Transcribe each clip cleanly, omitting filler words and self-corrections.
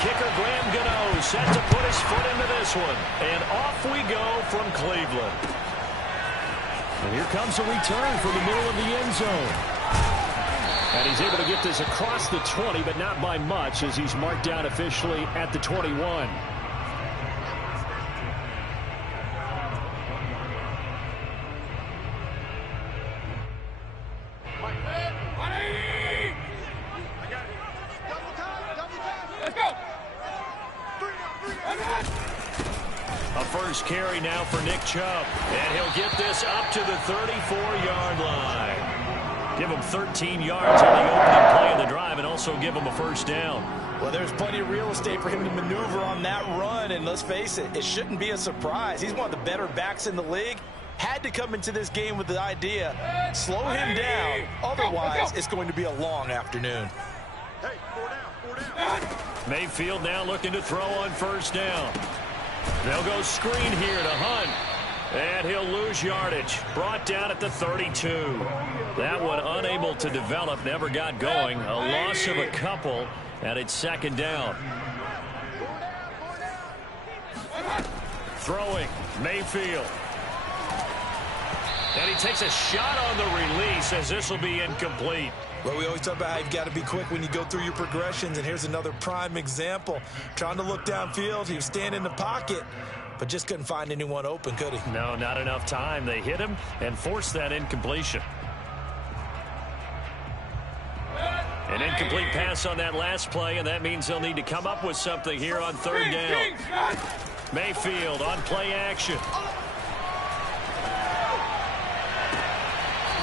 kicker Graham Gano set to put his foot into this one. And off we go from Cleveland. And here comes a return from the middle of the end zone. And he's able to get this across the 20, but not by much, as he's marked down officially at the 21. A first carry now for Nick Chubb. And he'll get this up to the 34-yard line. Give him 13 yards on the opening play of the drive and also give him a first down. Well, there's plenty of real estate for him to maneuver on that run. And let's face it, it shouldn't be a surprise. He's one of the better backs in the league. Had to come into this game with the idea, slow him down. Otherwise, it's going to be a long afternoon. Hey, 4 down. Mayfield now looking to throw on first down. They'll go screen here to Hunt. And he'll lose yardage. Brought down at the 32. That one unable to develop, never got going. A loss of a couple, and it's second down. Throwing, Mayfield. And he takes a shot on the release as this will be incomplete. Well, we always talk about how you've got to be quick when you go through your progressions, and here's another prime example. Trying to look downfield, he was standing in the pocket, but just couldn't find anyone open, could he? No, not enough time. They hit him and forced that incompletion. An incomplete pass on that last play, and that means they'll need to come up with something here on third down. Mayfield on play action.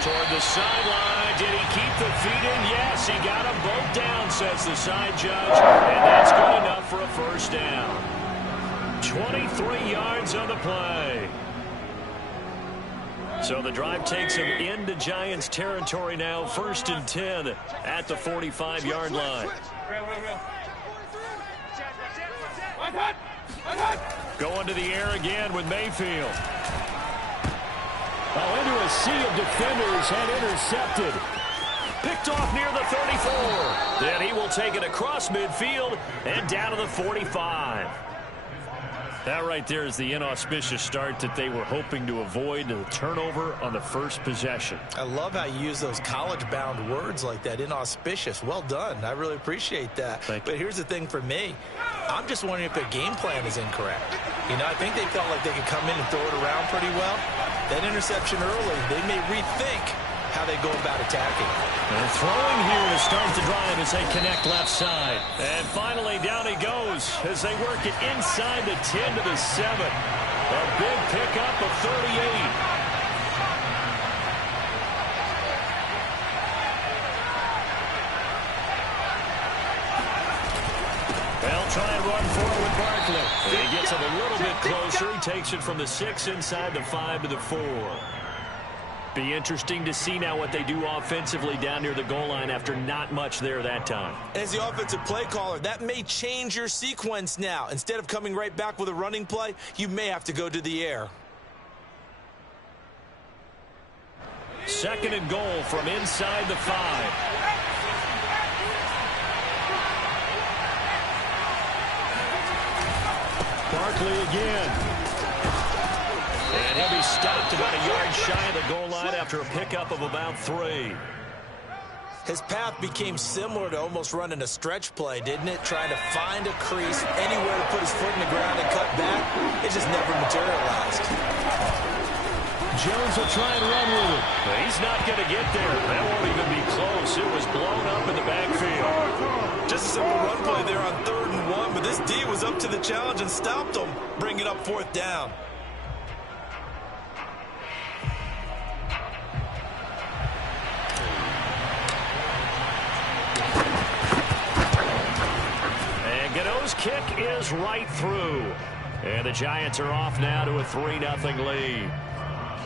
Toward the sideline. Did he keep the feet in? Yes, he got them both down, says the side judge. And that's good enough for a first down. 23 yards on the play. So the drive takes him into Giants territory now. 1st and 10 at the 45-yard line. Going to the air again with Mayfield. Oh, into a sea of defenders and intercepted. Picked off near the 34. Then he will take it across midfield and down to the 45. That right there is the inauspicious start that they were hoping to avoid, the turnover on the first possession. I love how you use those college-bound words like that, inauspicious. Well done. I really appreciate that. But here's the thing for me. I'm just wondering if their game plan is incorrect. You know, I think they felt like they could come in and throw it around pretty well. That interception early, they may rethink how they go about attacking. And throwing here to start the drive as they connect left side. And finally, down he goes as they work it inside the 10 to the 7. A big pickup of 38. They'll try and run forward with Barkley. And he gets it a little bit closer. He takes it from the 6 inside the 5 to the 4. Be interesting to see now what they do offensively down near the goal line after not much there that time. As the offensive play caller, that may change your sequence now. Instead of coming right back with a running play, you may have to go to the air. 2nd and goal from inside the 5. Barkley again. And he'll be stopped about a yard shy of the goal line after a pickup of about 3. His path became similar to almost running a stretch play, didn't it? Trying to find a crease, anywhere to put his foot in the ground and cut back. It just never materialized. Jones will try and run with it. But he's not going to get there. That won't even be close. It was blown up in the backfield. Just a simple run play there on 3rd and 1, but this D was up to the challenge and stopped him, bringing up 4th down. And Gano's kick is right through. And the Giants are off now to a 3-0 lead.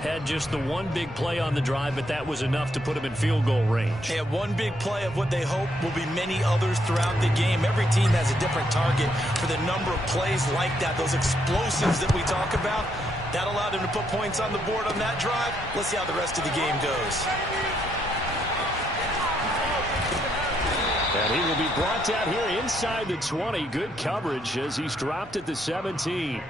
Had just the one big play on the drive, but that was enough to put him in field goal range. Yeah, one big play of what they hope will be many others throughout the game. Every team has a different target for the number of plays like that, those explosives that we talk about. That allowed them to put points on the board on that drive. Let's see how the rest of the game goes. And he will be brought down here inside the 20. Good coverage as he's dropped at the 17.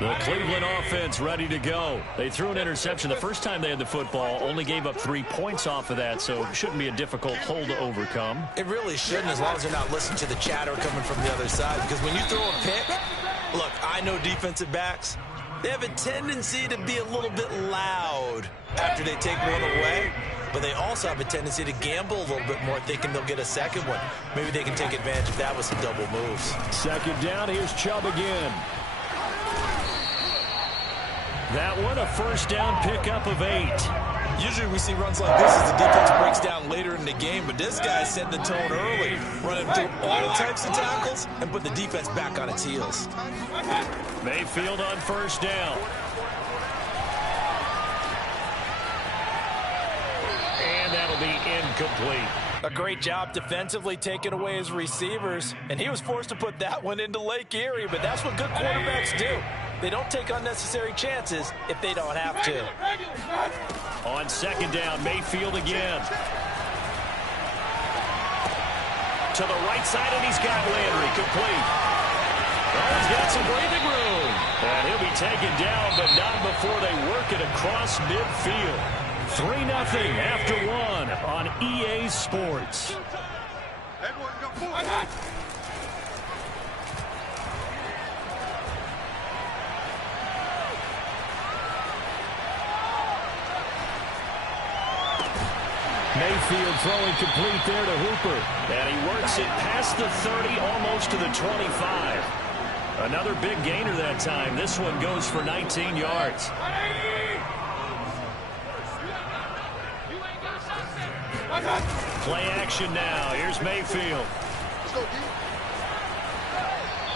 The Cleveland offense ready to go. They threw an interception the first time they had the football, only gave up 3 points off of that, so it shouldn't be a difficult hole to overcome. It really shouldn't, as long as they're not listening to the chatter coming from the other side, because when you throw a pick, look, I know defensive backs, they have a tendency to be a little bit loud after they take one away, but they also have a tendency to gamble a little bit more, thinking they'll get a second one. Maybe they can take advantage of that with some double moves. Second down, here's Chubb again. That one, a first down pickup of 8. Usually we see runs like this as the defense breaks down later in the game, but this guy set the tone early, running through all types of tackles and put the defense back on its heels. Mayfield on first down. And that'll be incomplete. A great job defensively taking away his receivers, and he was forced to put that one into Lake Erie, but that's what good quarterbacks do. They don't take unnecessary chances if they don't have to. On second down, Mayfield again. To the right side, and he's got Landry complete. Oh, he's got some breathing room. And he'll be taken down, but not before they work it across midfield. 3-0 after 1 on EA Sports. Mayfield throwing complete there to Hooper. And he works it past the 30, almost to the 25. Another big gainer that time. This one goes for 19 yards. Play action now. Here's Mayfield.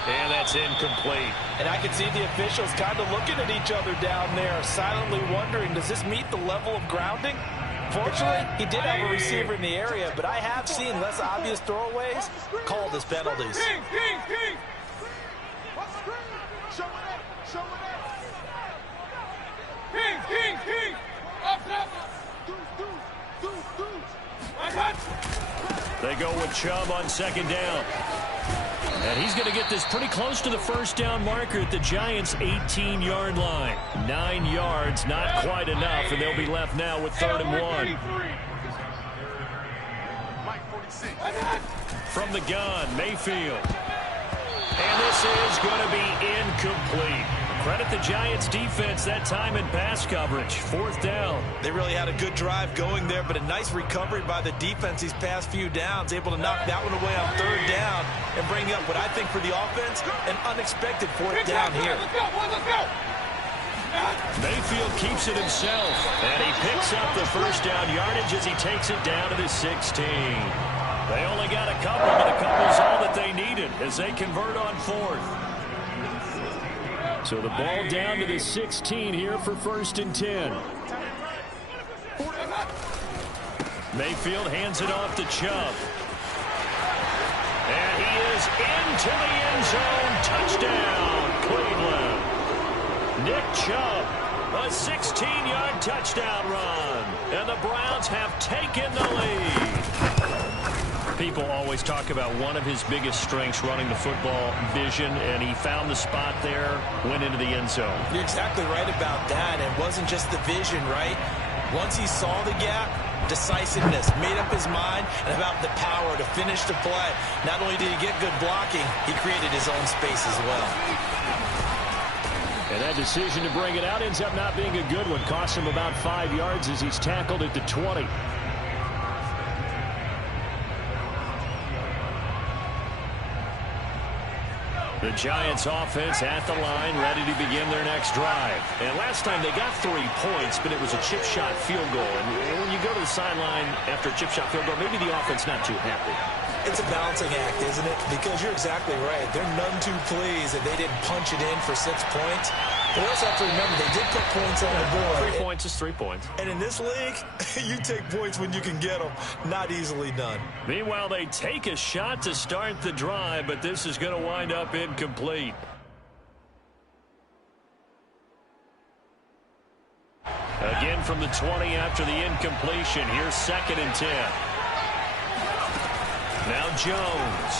And that's incomplete. And I can see the officials kind of looking at each other down there, silently wondering, does this meet the level of grounding? Fortunately, he did have a receiver in the area, but I have seen less obvious throwaways called as penalties. They go with Chubb on second down. And he's going to get this pretty close to the first down marker at the Giants' 18-yard line. 9 yards, not quite enough, and they'll be left now with 3rd and 1. From the gun, Mayfield. And this is going to be incomplete. Credit the Giants defense that time in pass coverage. 4th down. They really had a good drive going there, but a nice recovery by the defense these past few downs, able to knock that one away on 3rd down and bring up what I think for the offense, an unexpected 4th down here. Mayfield keeps it himself, and he picks up the first down yardage as he takes it down to the 16. They only got a couple, but a couple's all that they needed as they convert on 4th. So the ball down to the 16 here for 1st and 10. Mayfield hands it off to Chubb. And he is into the end zone. Touchdown, Cleveland. Nick Chubb, a 16-yard touchdown run. And the Browns have taken the lead. People always talk about one of his biggest strengths running the football, vision, and he found the spot there, went into the end zone. You're exactly right about that. It wasn't just the vision, right? Once he saw the gap, decisiveness, made up his mind, and about the power to finish the play. Not only did he get good blocking, he created his own space as well. And that decision to bring it out ends up not being a good one. Costs him about 5 yards as he's tackled at the 20. The Giants offense at the line, ready to begin their next drive. And last time they got 3 points, but it was a chip shot field goal. And when you go to the sideline after a chip shot field goal, maybe the offense not too happy. It's a balancing act, isn't it? Because you're exactly right. They're none too pleased that they didn't punch it in for 6 points. But we also have to remember they did put points on the board. 3 points is 3 points. And in this league, you take points when you can get them. Not easily done. Meanwhile, they take a shot to start the drive, but this is going to wind up incomplete. A Again from the 20 after the incompletion. Here's 2nd and 10. Now Jones.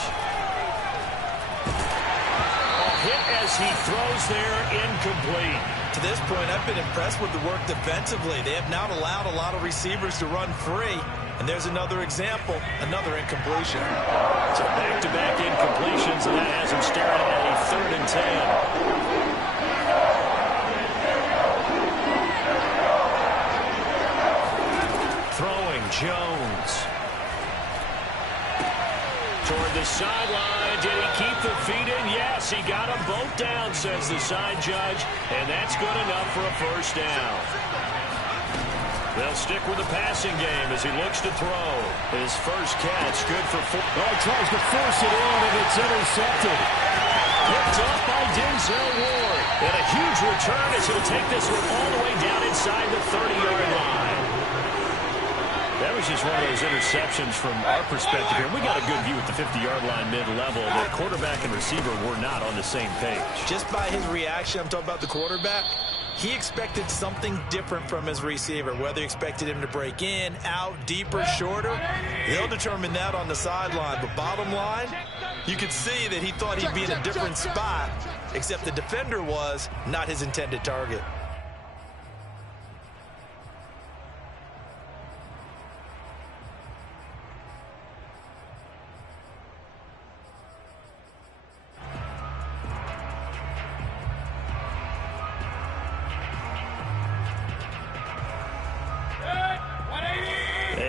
A hit as he throws there, incomplete. To this point, I've been impressed with the work defensively. They have not allowed a lot of receivers to run free. And there's another example, another incompletion. So back-to-back incompletions, and that has him staring at a 3rd and 10. Throwing Jones. Toward the sideline. Did he keep the feet in? Yes, he got them both down, says the side judge. And that's good enough for a 1st down. They'll stick with the passing game as he looks to throw. His first catch, good for 4. Oh, he tries to force it in, and it's intercepted. Picked up by Denzel Ward. And a huge return as he'll take this one all the way down inside the 30-yard line. That was just one of those interceptions from our perspective here. We got a good view at the 50-yard line mid-level. The quarterback and receiver were not on the same page. Just by his reaction, I'm talking about the quarterback, he expected something different from his receiver, whether he expected him to break in, out, deeper, shorter. They'll determine that on the sideline. But bottom line, you could see that he thought he'd be in a different spot, except the defender was not his intended target.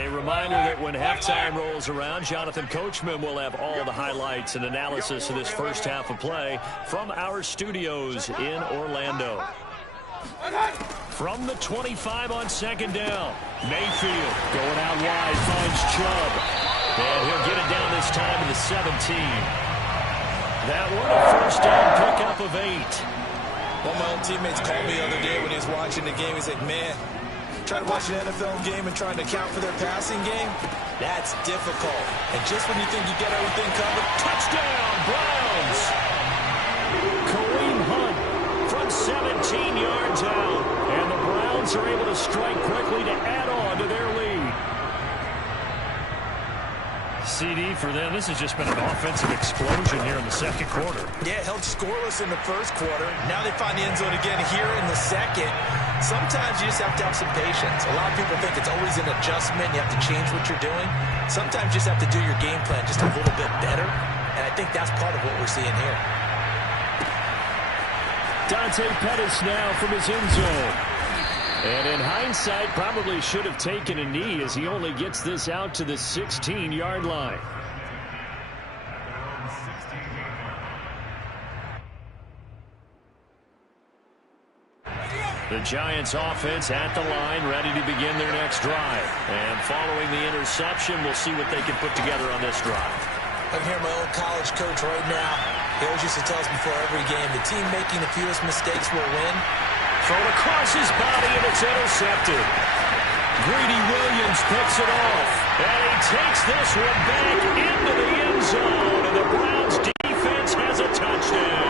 Reminder that when halftime rolls around, Jonathan Coachman will have all the highlights and analysis of this first half of play from our studios in Orlando. From the 25 on 2nd down, Mayfield going out wide, finds Chubb. And he'll get it down this time to the 17. That one a 1st down pickup of 8. One of my old teammates called me the other day when he was watching the game. He's like, man, trying to watch an NFL game and trying to account for their passing game, that's difficult. And just when you think you get everything covered, touchdown, Browns! Kareem Hunt from 17 yards out. And the Browns are able to strike quickly to add on to their lead. CD for them. This has just been an offensive explosion here in the 2nd quarter. Yeah, held scoreless in the 1st quarter. Now they find the end zone again here in the 2nd. Sometimes you just have to have some patience. A lot of people think it's always an adjustment. You have to change what you're doing. Sometimes you just have to do your game plan just a little bit better. And I think that's part of what we're seeing here. Dante Pettis now from his end zone. And in hindsight, probably should have taken a knee as he only gets this out to the 16-yard line. The Giants offense at the line, ready to begin their next drive. And following the interception, we'll see what they can put together on this drive. I'm here, my old college coach right now. He always used to tell us before every game, the team making the fewest mistakes will win. Thrown across his body, and it's intercepted. Greedy Williams picks it off. And he takes this one back into the end zone. And the Browns defense has a touchdown.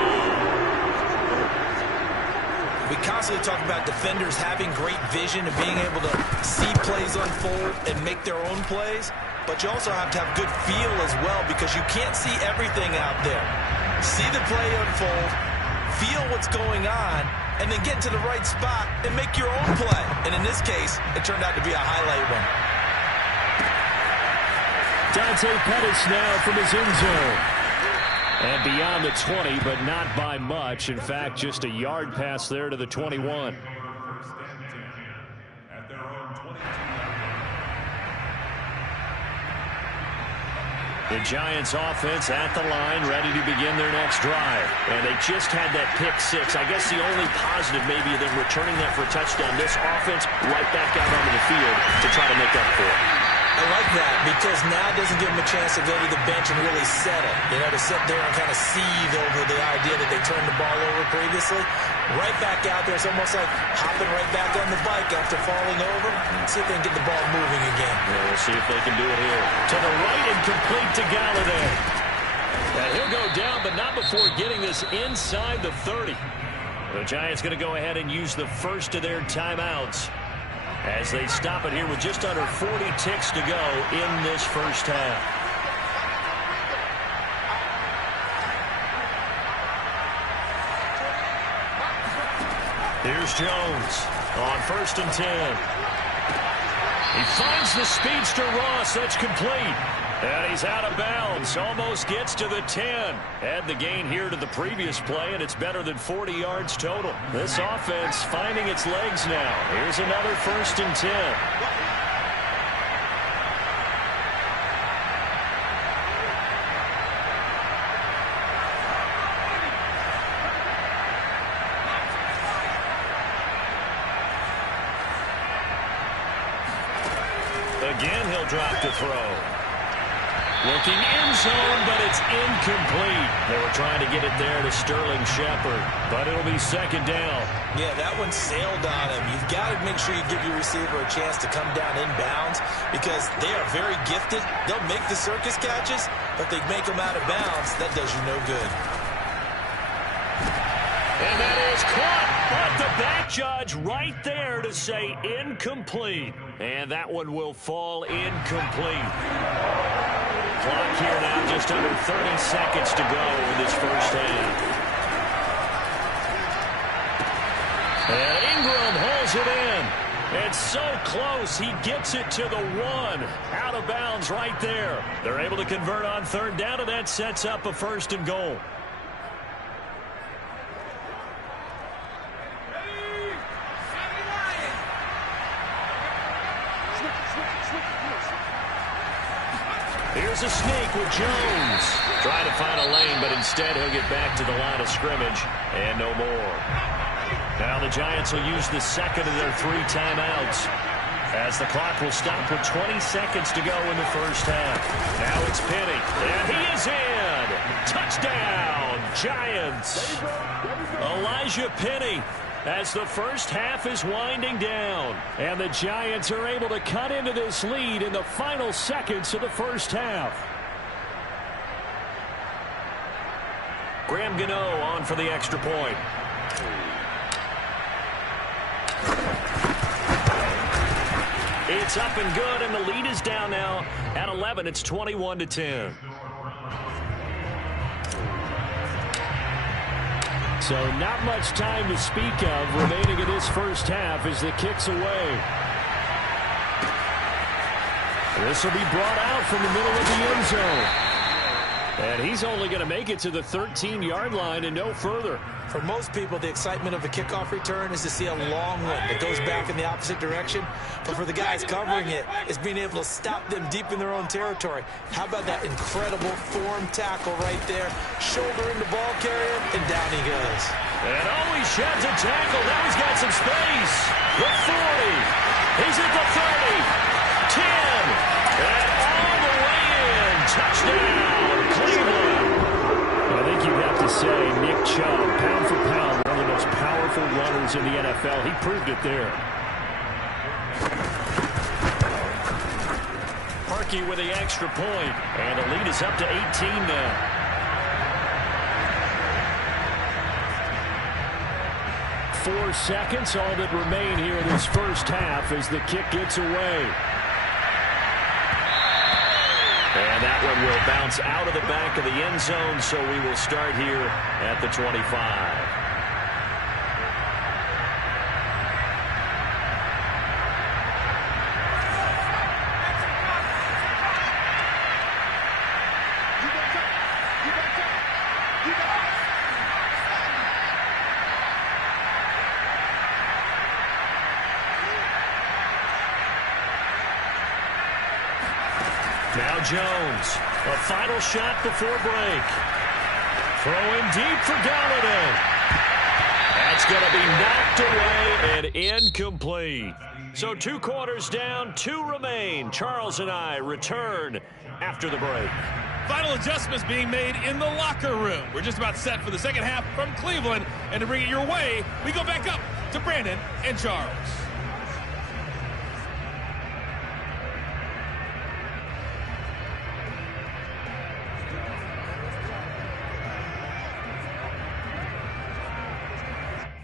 We constantly talk about defenders having great vision and being able to see plays unfold and make their own plays. But you also have to have good feel as well, because you can't see everything out there. See the play unfold, feel what's going on, and then get to the right spot and make your own play. And in this case, it turned out to be a highlight one. Dante Pettis now from his end zone. And beyond the 20, but not by much. In fact, just a yard pass there to the 21. The Giants offense at the line, ready to begin their next drive. And they just had that pick 6. I guess the only positive maybe of them returning that for a touchdown. This offense right back out onto the field to try to make up for it. I like that, because now it doesn't give them a chance to go to the bench and really settle. You know, to sit there and kind of seethe over the idea that they turned the ball over previously. Right back out there. It's almost like hopping right back on the bike after falling over. Let's see if they can get the ball moving again. Yeah, we'll see if they can do it here. To the right and complete to Galladay. And he'll go down, but not before getting this inside the 30. The Giants going to go ahead and use the first of their timeouts. as they stop it here with just under 40 ticks to go in this first half. Here's Jones on 1st and 10. He finds the speedster Ross. That's complete. And he's out of bounds. Almost gets to the 10. Add the gain here to the previous play, and it's better than 40 yards total. This offense finding its legs now. Here's another 1st and 10. Again, he'll drop to throw. Looking end zone, but it's incomplete. They were trying to get it there to Sterling Shepard, but it'll be 2nd down. Yeah, that one sailed on him. You've got to make sure you give your receiver a chance to come down inbounds because they are very gifted. They'll make the circus catches, but they make them out of bounds. That does you no good. And that is caught, but the back judge right there to say incomplete. And that one will fall incomplete. Clock here now, just under 30 seconds to go in this first half. And Ingram holds it in. It's so close, he gets it to the 1. Out of bounds right there. They're able to convert on 3rd down, and that sets up a 1st and goal. Here's a sneak with Jones. Trying to find a lane, but instead he'll get back to the line of scrimmage and no more. Now the Giants will use the 2nd of their 3 timeouts as the clock will stop with 20 seconds to go in the first half. Now it's Penny, and he is in. Touchdown, Giants. Elijah Penny, as the first half is winding down. And the Giants are able to cut into this lead in the final seconds of the first half. Graham Gano on for the extra point. It's up and good, and the lead is down now at 11. It's 21-10. So not much time to speak of remaining in this first half as the kick's away. This will be brought out from the middle of the end zone. And he's only going to make it to the 13-yard line and no further. For most people, the excitement of a kickoff return is to see a long one that goes back in the opposite direction. But for the guys covering it, it's being able to stop them deep in their own territory. How about that incredible form tackle right there? Shoulder in the ball carrier, and down he goes. And he sheds a tackle. Now he's got some space. The 40. He's at the 30. 10. And all the way in. Touchdown, Cleveland. I think you have to say Nick Chubb, pound for pound, one of the most powerful runners in the NFL. He proved it there. Parkey with the extra point, and the lead is up to 18 now. Four seconds, all that remain here in this first half as the kick gets away. And that one will bounce out of the back of the end zone, so we will start here at the 25. Now Jones, a final shot before break. Throwing deep for Galladay. That's going to be knocked away and incomplete. So 2 quarters down, 2 remain. Charles and I return after the break. Final adjustments being made in the locker room. We're just about set for the second half from Cleveland. And to bring it your way, we go back up to Brandon and Charles.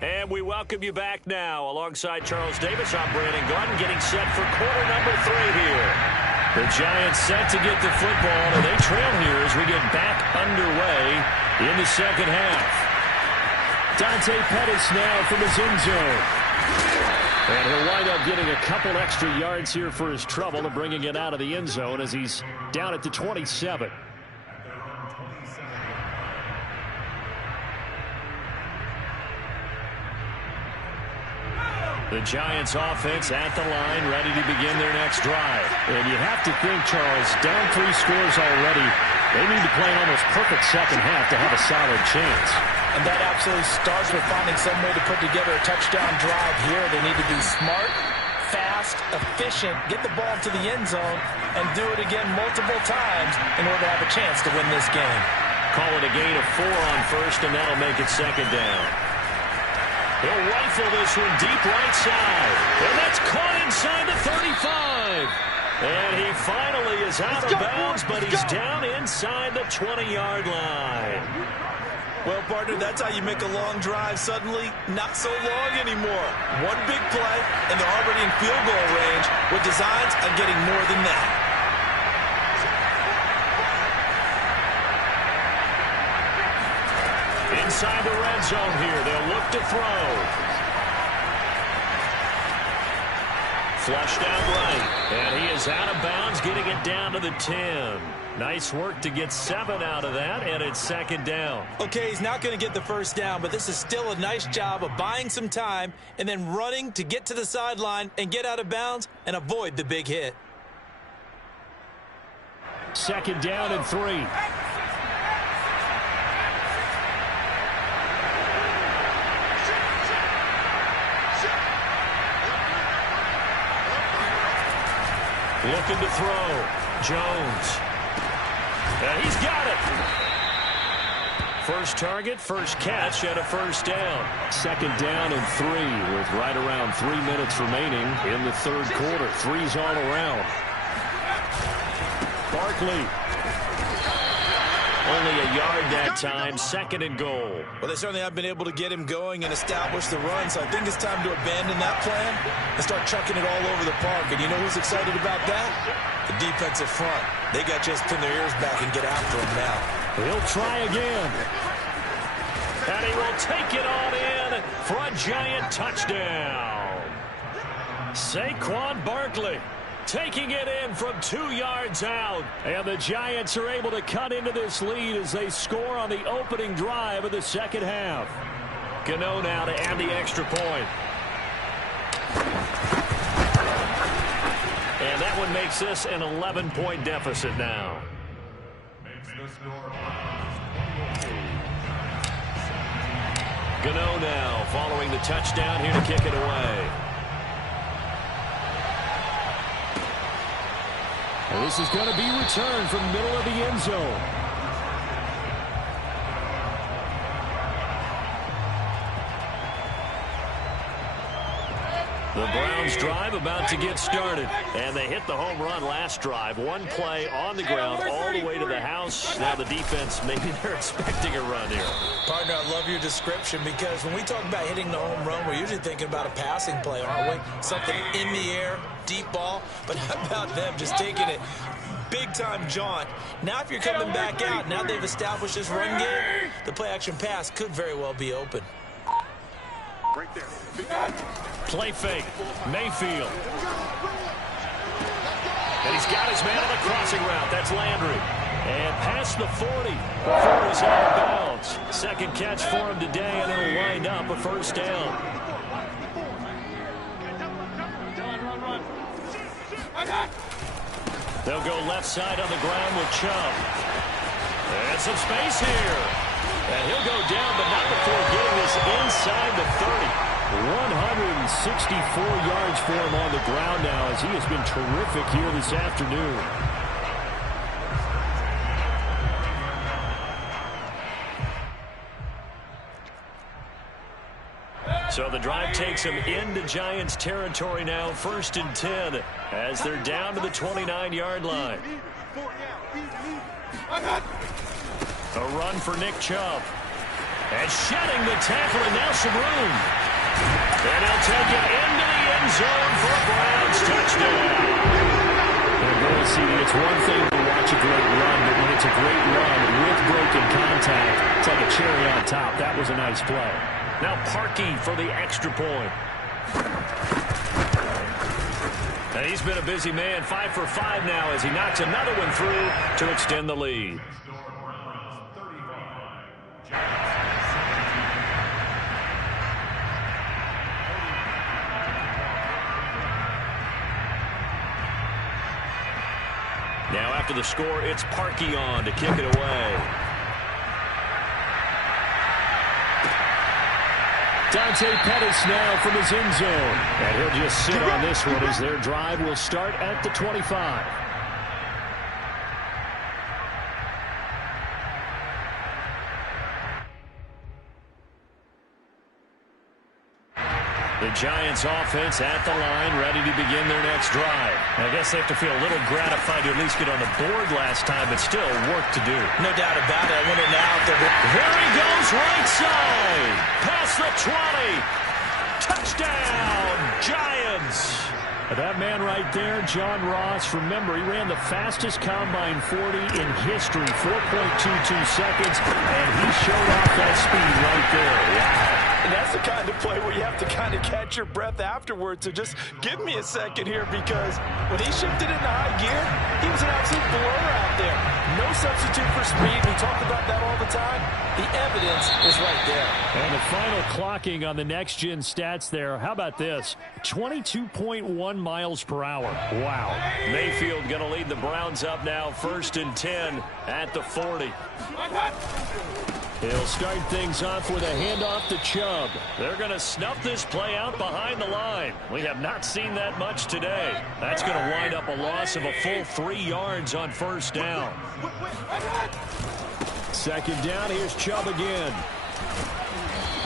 And And we welcome you back now. Alongside Charles Davis, I'm Brandon Garden, getting set for quarter number 3 here. The Giants set to get the football, and they trail here as we get back underway in the second half. Dante Pettis now from his end zone. And he'll wind up getting a couple extra yards here for his trouble and bringing it out of the end zone as he's down at the 27. The Giants offense at the line, ready to begin their next drive. And you have to think, Charles, down 3 scores already. They need to play an almost perfect second half to have a solid chance. And that absolutely starts with finding some way to put together a touchdown drive here. They need to be smart, fast, efficient, get the ball to the end zone, and do it again multiple times in order to have a chance to win this game. Call it a gain of 4 on first, and that'll make it second down. He'll rifle this one deep right side. And that's caught inside the 35. And he finally is out of bounds, but he's down inside the 20-yard line. Well, partner, that's how you make a long drive suddenly not so long anymore. One big play, and they're already in field goal range with designs on getting more than that. Inside the red zone here, they'll look to throw. Flushed out right, and he is out of bounds, getting it down to the 10. Nice work to get 7 out of that, and it's second down. Okay, he's not going to get the first down, but this is still a nice job of buying some time and then running to get to the sideline and get out of bounds and avoid the big hit. Second down and 3. Looking to throw. Jones. And he's got it. First target, first catch, and a first down. Second down and 3 with right around 3 minutes remaining in the third quarter. 3's all around. Barkley. Only a yard that time, second and goal. Well, they certainly have been able to get him going and establish the run, so I think it's time to abandon that plan and start chucking it all over the park. And you know who's excited about that? The defensive front. They got just pin their ears back and get after him now. He'll try again. And he will take it on in for a Giant touchdown. Saquon Barkley taking it in from 2 yards out. And the Giants are able to cut into this lead as they score on the opening drive of the second half. Gano now to add the extra point. And that one makes this an 11-point deficit now. Gano now following the touchdown here to kick it away. And this is going to be returned from the middle of the end zone. The Browns drive about to get started. And they hit the home run last drive. One play on the ground all the way to the house. Now the defense, maybe they're expecting a run here. Partner, I love your description because when we talk about hitting the home run, we're usually thinking about a passing play, aren't we? Something in the air, deep ball. But how about them just taking it big-time jaunt? Now if you're coming back out, now they've established this run game, the play-action pass could very well be open. Right there. Play fake. Mayfield. And he's got his man on the crossing route. That's Landry. And past the 40 before he's out of bounds. Second catch for him today, and it'll wind up a first down. They'll go left side on the ground with Chubb. And some space here. And he'll go down, but not before getting this inside the 30. 164 yards for him on the ground now as he has been terrific here this afternoon. So the drive takes him into Giants territory now, 1st and 10, as they're down to the 29-yard line. A run for Nick Chubb. And shedding the tackle, and now some room. And he'll take it into the end zone for a Browns touchdown. And boy, CD, it's one thing to watch a great run, but when it's a great run with broken contact, it's like a cherry on top. That was a nice play. Now Parkey for the extra point. And he's been a busy man, 5 for 5 now as he knocks another one through to extend the lead. Now after the score, it's Parkey on to kick it away. Dante Pettis now from his end zone. And he'll just sit on this one as their drive will start at the 25. The Giants offense at the line, ready to begin their next drive. I guess they have to feel a little gratified to at least get on the board last time, but still work to do. No doubt about it. I wonder now if they're... Here he goes right side. Past the 20. Touchdown, Giants. That man right there, John Ross, remember, he ran the fastest combine 40 in history, 4.22 seconds, and he showed off that speed right there. Wow. And that's the kind of play where you have to kind of catch your breath afterwards. So just give me a second here, because when he shifted into high gear, he was an absolute blower out there. No substitute for speed. We talk about that all the time. The evidence is right there. And the final clocking on the next-gen stats there. How about this? 22.1 miles per hour. Wow. Mayfield going to lead the Browns up now, 1st and 10 at the 40. He'll start things off with a handoff to Chubb. They're going to snuff this play out behind the line. We have not seen that much today. That's going to wind up a loss of a full 3 yards on 1st down. 2nd down, here's Chubb again.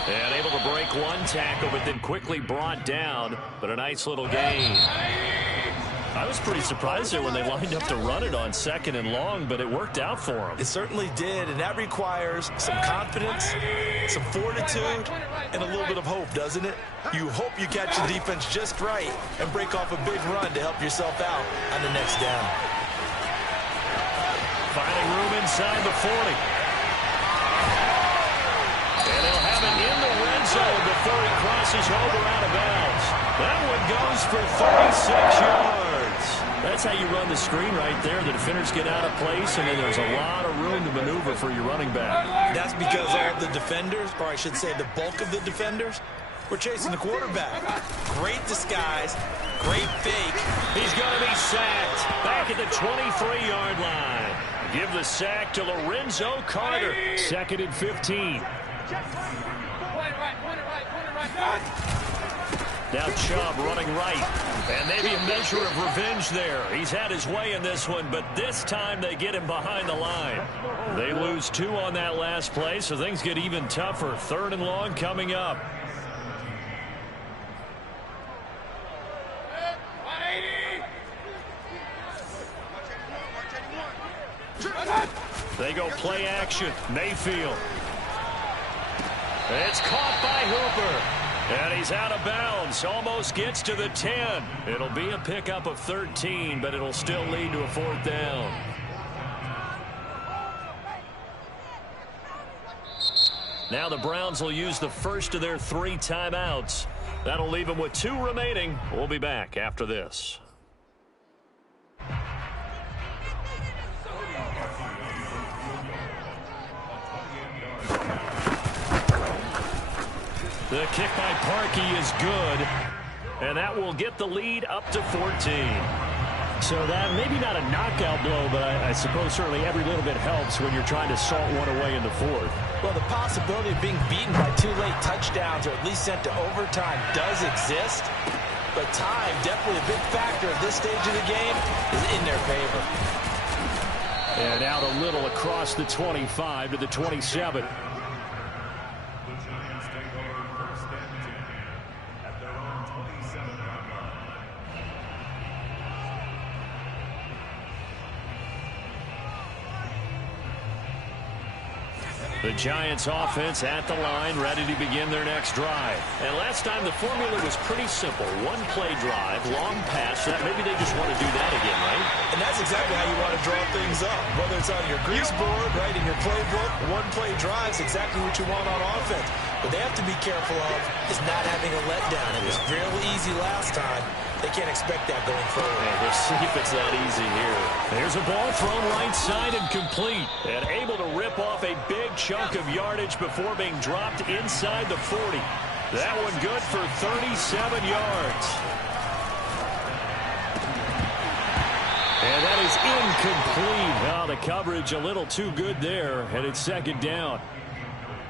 And able to break one tackle, but then quickly brought down. But a nice little gain. I was pretty surprised there when they lined up to run it on 2nd and long, but it worked out for them. It certainly did, and that requires some confidence, some fortitude, and a little bit of hope, doesn't it? You hope you catch the defense just right and break off a big run to help yourself out on the next down. Finding room inside the 40. And he'll have it in the red zone before he crosses over out of bounds. That one goes for 36 yards. That's how you run the screen right there. The defenders get out of place, and then there's a lot of room to maneuver for your running back. That's because all the defenders, or I should say the bulk of the defenders, were chasing the quarterback. Great disguise, great fake. He's going to be sacked back at the 23-yard line. Give the sack to Lorenzo Carter. 2nd and 15. Now Chubb running right. And maybe a measure of revenge there. He's had his way in this one, but this time they get him behind the line. They lose 2 on that last play, so things get even tougher. 3rd and long coming up. They go play action. Mayfield. It's caught by Hooper. And he's out of bounds. Almost gets to the 10. It'll be a pickup of 13, but it'll still lead to a 4th down. Now the Browns will use the first of their 3 timeouts. That'll leave them with 2 remaining. We'll be back after this. The kick by Parkey is good, and that will get the lead up to 14. So that maybe not a knockout blow, but I suppose certainly every little bit helps when you're trying to salt one away in the 4th. Well, the possibility of being beaten by 2 late touchdowns or at least sent to overtime does exist, but time, definitely a big factor at this stage of the game, is in their favor. And out a little across the 25 to the 27. The Giants offense at the line, ready to begin their next drive. And last time the formula was pretty simple. One play drive, long pass. Maybe they just want to do that again, right? And that's exactly how you want to draw things up. Whether it's on your grease board, right, in your playbook, one play drive is exactly what you want on offense. What they have to be careful of is not having a letdown. It was fairly easy last time. They can't expect that going forward. And we'll see if it's that easy here. There's a ball thrown right side and complete. And able to rip off a big chunk of yardage before being dropped inside the 40. That one good for 37 yards. And that is incomplete. Now the coverage a little too good there. And it's second down.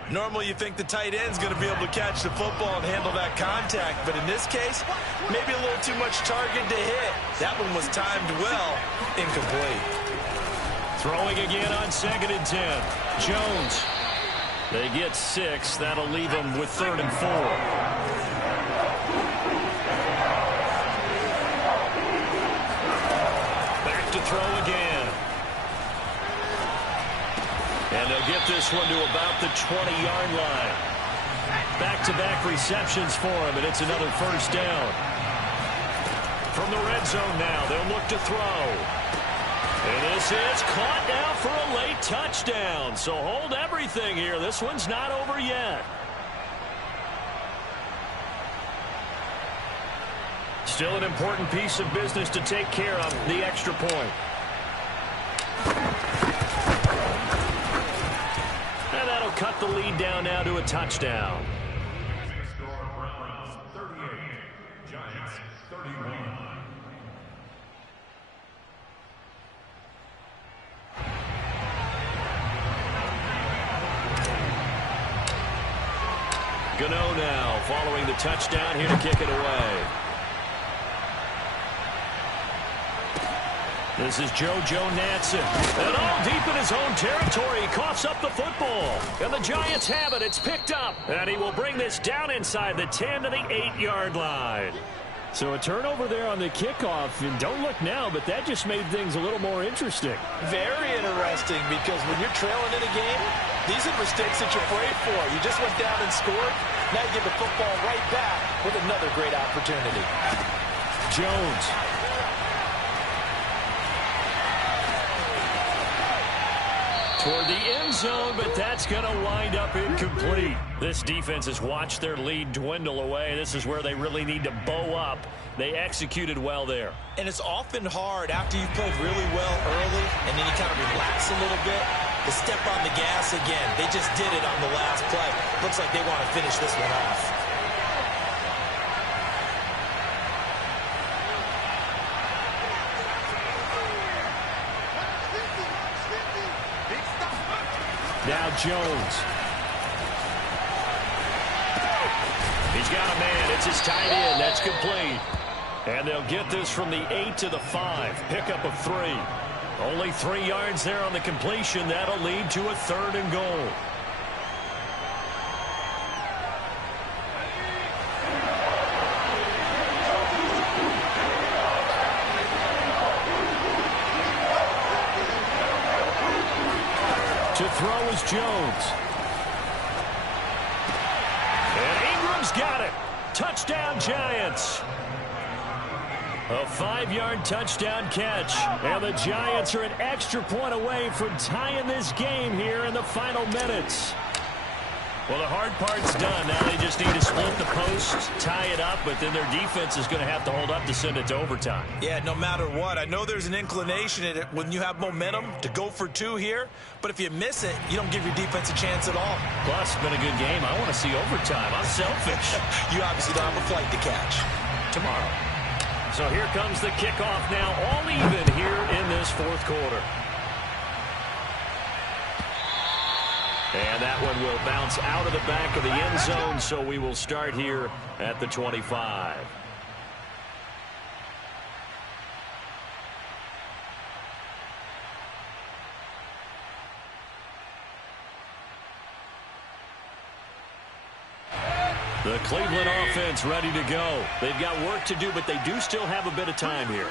Normally you think the tight end's going to be able to catch the football and handle that contact, but in this case, maybe a little too much target to hit. That one was timed well, incomplete. Throwing again on 2nd and 10. Jones. They get 6. That'll leave them with 3rd and 4. Back to throw again. And they'll get this one to about the 20-yard line. Back-to-back receptions for him, and it's another first down. From the red zone now, they'll look to throw. And this is caught now for a late touchdown. So hold everything here. This one's not over yet. Still an important piece of business to take care of, the extra point. And that'll cut the lead down now to a touchdown. Gano now following the touchdown here to kick it away. This is JoJo Natson. And all deep in his own territory. He coughs up the football. And the Giants have it. It's picked up. And he will bring this down inside the 10 to the 8-yard line. So a turnover there on the kickoff. And don't look now, but that just made things a little more interesting. Very interesting, because when you're trailing in a game, these are mistakes that you pray for. You just went down and scored. Now you give the football right back with another great opportunity. Jones. Toward the end zone, but that's going to wind up incomplete. This defense has watched their lead dwindle away. This is where they really need to bow up. They executed well there. And it's often hard after you've played really well early and then you kind of relax a little bit to step on the gas again. They just did it on the last play. Looks like they want to finish this one off. Now Jones. He's got a man. It's his tight end. That's complete. And they'll get this from the 8 to the 5. Pickup of 3. Only 3 yards there on the completion. That'll lead to a 3rd and goal. To throw is Jones. And Ingram's got it. Touchdown, Giants. A 5-yard touchdown catch. And the Giants are an extra point away from tying this game here in the final minutes. Well, the hard part's done. Now they just need to split the post, tie it up, but then their defense is going to have to hold up to send it to overtime. Yeah, no matter what. I know there's an inclination in it when you have momentum to go for 2 here, but if you miss it, you don't give your defense a chance at all. Plus, it's been a good game. I want to see overtime. I'm selfish. You obviously don't have a flight to catch. Tomorrow. So here comes the kickoff now, all even here in this 4th quarter. And that one will bounce out of the back of the end zone, so we will start here at the 25. The Cleveland offense ready to go. They've got work to do, but they do still have a bit of time here.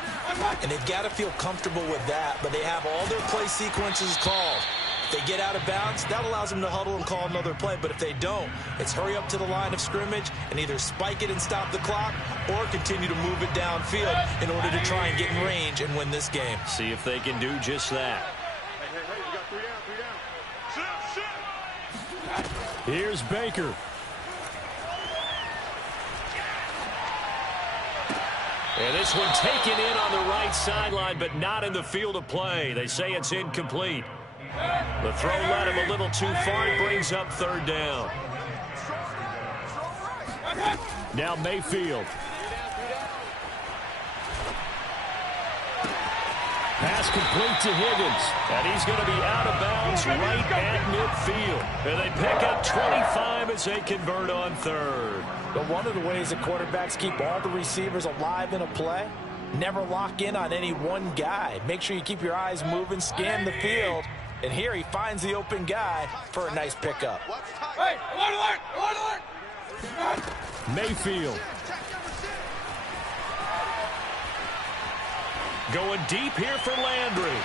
And they've got to feel comfortable with that, but they have all their play sequences called. If they get out of bounds, that allows them to huddle and call another play. But if they don't, it's hurry up to the line of scrimmage and either spike it and stop the clock or continue to move it downfield in order to try and get in range and win this game. See if they can do just that. Hey, you got 3 down. Sit. Here's Baker. And this one taken in on the right sideline, but not in the field of play. They say it's incomplete. The throw led him a little too far. It brings up 3rd down. Now Mayfield. Pass complete to Higgins. And he's going to be out of bounds right at midfield. And they pick up 25 as they convert on 3rd. But one of the ways that quarterbacks keep all the receivers alive in a play, never lock in on any one guy. Make sure you keep your eyes moving, scan the field. And here he finds the open guy for a nice pickup. Hey, alert! Mayfield. Going deep here for Landry.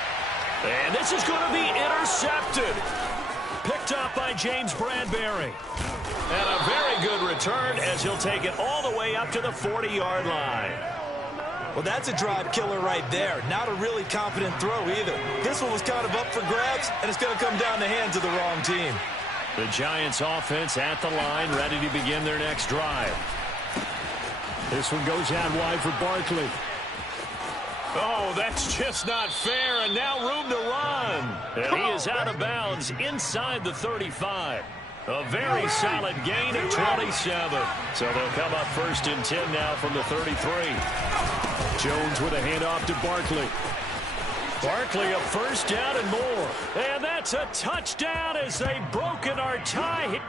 And this is going to be intercepted. Picked up by James Bradbury. And a very good return as he'll take it all the way up to the 40-yard line. Well, that's a drive killer right there. Not a really confident throw either. This one was kind of up for grabs, and it's going to come down the hands of the wrong team. The Giants offense at the line, ready to begin their next drive. This one goes out wide for Barkley. Oh, that's just not fair, and now room to run. And he is out of bounds inside the 35. A very solid gain of 27. So they'll come up 1st and 10 now from the 33. Jones with a handoff to Barkley. Barkley a 1st down and more. And that's a touchdown as they've broken our tie.